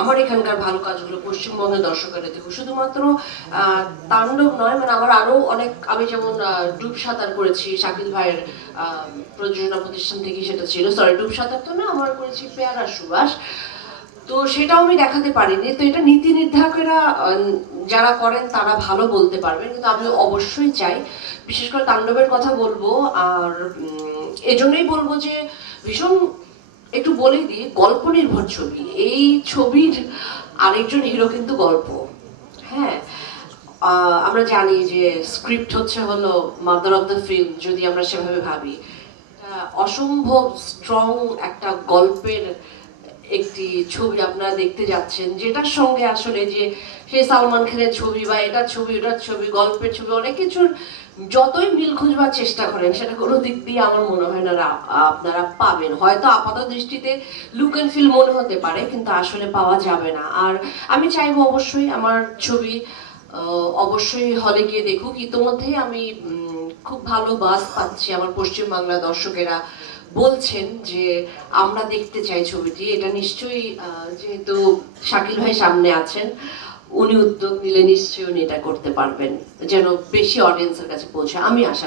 আমার এখানকার ভালো কাজগুলো পশ্চিমবঙ্গের দর্শকেরা দেখুক। শুধুমাত্র তাণ্ডব নয়, মানে আমার আরো অনেক, আমি যেমন ডুব সাঁতার করেছি শাকিল ভাইয়ের প্রযোজনা প্রতিষ্ঠান থেকে, সেটা ছিল, সরি ডুব সাঁতার তো না, আমার করেছি পেয়ারা সুবাস। তো সেটাও আমি দেখাতে পারিনি। তো এটা নীতি নির্ধারকেরা যারা করেন তারা ভালো বলতে পারবেন, কিন্তু আমি অবশ্যই চাই, বিশেষ করে তাণ্ডবের কথা বলবো। আর এজন্যই বলবো যে ভীষণ, একটু বলেই দিই, গল্প নির্ভর ছবি। এই ছবির আরেকজন হিরো কিন্তু গল্প। হ্যাঁ, আমরা জানি যে স্ক্রিপ্ট হলো মাদার অফ দ্য ফিল্ম, যদি আমরা সেভাবে ভাবি। অসম্ভব স্ট্রং একটা গল্পের একটি ছবি আপনারা দেখতে যাচ্ছেন, যেটার সঙ্গে আসলে যে সেই সালমান খানের ছবি বা এটার ছবি ওটার ছবি, গল্পের ছবি, অনেক কিছুর যতই মিল খুঁজবার চেষ্টা করেন, সেটা কোনো দিক দিয়ে আমার মনে হয় না আপনারা পাবেন। হয়তো আপাত দৃষ্টিতে লুক অ্যান্ড ফিল মনে হতে পারে, কিন্তু আসলে পাওয়া যাবে না। আর আমি চাইবো অবশ্যই আমার ছবি অবশ্যই হলে গিয়ে দেখুক। ইতোমধ্যেই আমি খুব ভালো বাস পাচ্ছি, আমার পশ্চিমবাংলা দর্শকেরা বলছেন যে আমরা দেখতে চাই ছবিটি। এটা নিশ্চয়ই, যেহেতু শাকিল ভাই সামনে আছেন, উনি উদ্যোগ নিলে নিশ্চয়ই উনি এটা করতে পারবেন, যেন বেশি অডিয়েন্সের কাছে পৌঁছে, আমি আশা